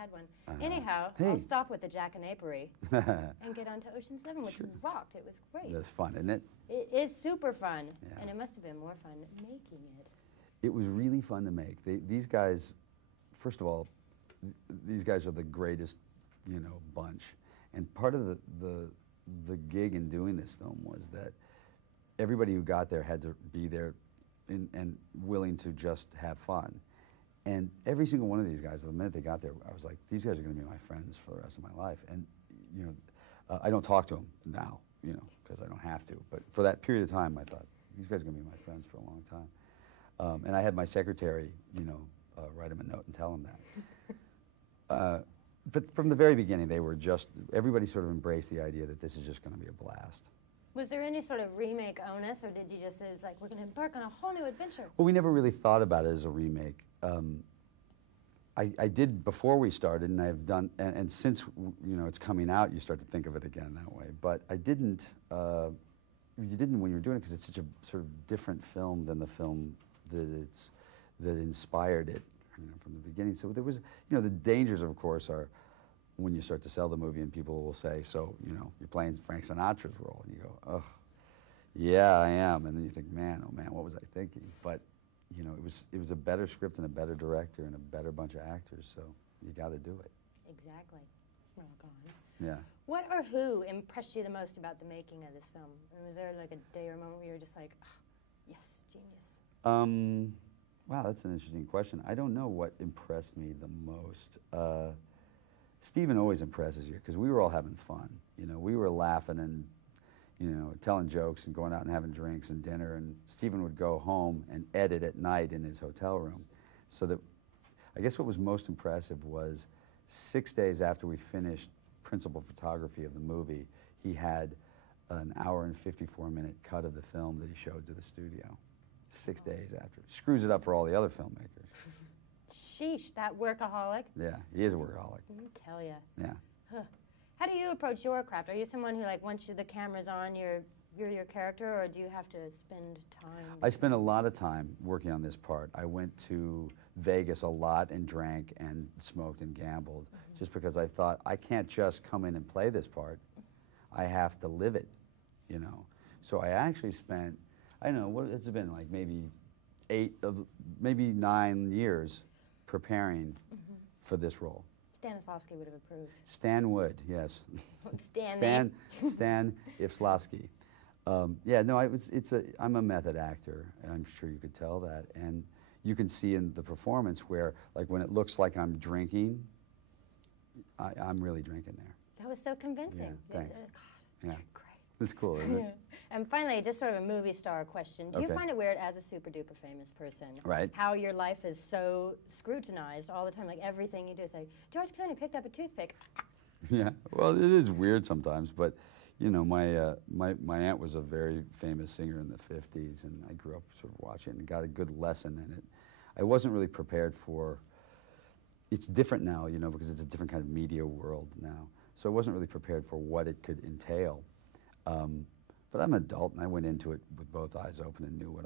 had one. Anyhow, Hey. I'll stop with the Jackanapery and get on to Ocean's 11, which rocked. It was great. That's fun, isn't it? It is super fun, Yeah. and it must have been more fun making it. It was really fun to make. These guys, first of all, these guys are the greatest, you know, bunch. And part of the gig in doing this film was that everybody who got there had to be there and willing to just have fun. And every single one of these guys, the minute they got there, I was like, these guys are going to be my friends for the rest of my life. And, you know, I don't talk to them now, you know, because I don't have to. But for that period of time, I thought, these guys are going to be my friends for a long time. And I had my secretary, you know, write him a note and tell him that. But from the very beginning, they were just, everybody sort of embraced the idea that this is just going to be a blast. Was there any sort of remake onus, or did you just say, it was like, we're going to embark on a whole new adventure? Well, we never really thought about it as a remake. I did before we started, and I've done, and since, you know, it's coming out, you start to think of it again that way. But I didn't, you didn't when you were doing it, because it's such a sort of different film than the film that inspired it, you know, from the beginning. So there was, you know, the dangers, of course, are when you start to sell the movie and people will say, so, you know, you're playing Frank Sinatra's role, and you go, oh, yeah, I am. And then you think, man, oh man, what was I thinking? But, you know, it was a better script and a better director and a better bunch of actors, so you got to do it. Exactly. Rock on. Yeah. What or who impressed you the most about the making of this film? And was there like a day or a moment where you were just like, oh, yes, genius? Wow, that's an interesting question. I don't know what impressed me the most. Steven always impresses you, because we were all having fun. You know, we were laughing and, you know, telling jokes and going out and having drinks and dinner, and Steven would go home and edit at night in his hotel room. So that, I guess what was most impressive was 6 days after we finished principal photography of the movie, he had an hour and 54-minute cut of the film that he showed to the studio. 6 days after. Screws it up for all the other filmmakers. Sheesh, that workaholic. Yeah, he is a workaholic. Let me tell you. Yeah. Huh. How do you approach your craft? Are you someone who, like, once the camera's on, you're your character, or do you have to spend time? I spent a lot of time working on this part. I went to Vegas a lot and drank and smoked and gambled, just because I thought, I can't just come in and play this part. I have to live it, you know. So I actually spent, I don't know, what it's been like, maybe 9 years preparing for this role. Stanislavski would have approved. Stan would, yes. Stan Ifslavsky. Yeah, no, I'm a method actor, and I'm sure you could tell that. And you can see in the performance where, like, when it looks like I'm drinking, I'm really drinking there. That was so convincing. Yeah, thanks. God, yeah. great. It's cool, isn't it? And finally, just sort of a movie star question. Do you find it weird, as a super duper famous person, how your life is so scrutinized all the time? Like, everything you do is like, George Clooney picked up a toothpick. Yeah, well, it is weird sometimes, but you know, my aunt was a very famous singer in the 50s, and I grew up sort of watching it and got a good lesson in it. I wasn't really prepared for, it's different now, you know, because it's a different kind of media world now. So I wasn't really prepared for what it could entail. But I'm an adult, and I went into it with both eyes open and knew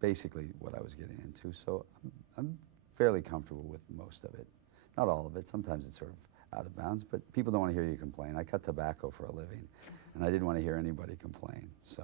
basically what I was getting into. So I'm fairly comfortable with most of it. Not all of it. Sometimes it's sort of out of bounds, but people don't want to hear you complain. I cut tobacco for a living, and I didn't want to hear anybody complain, so.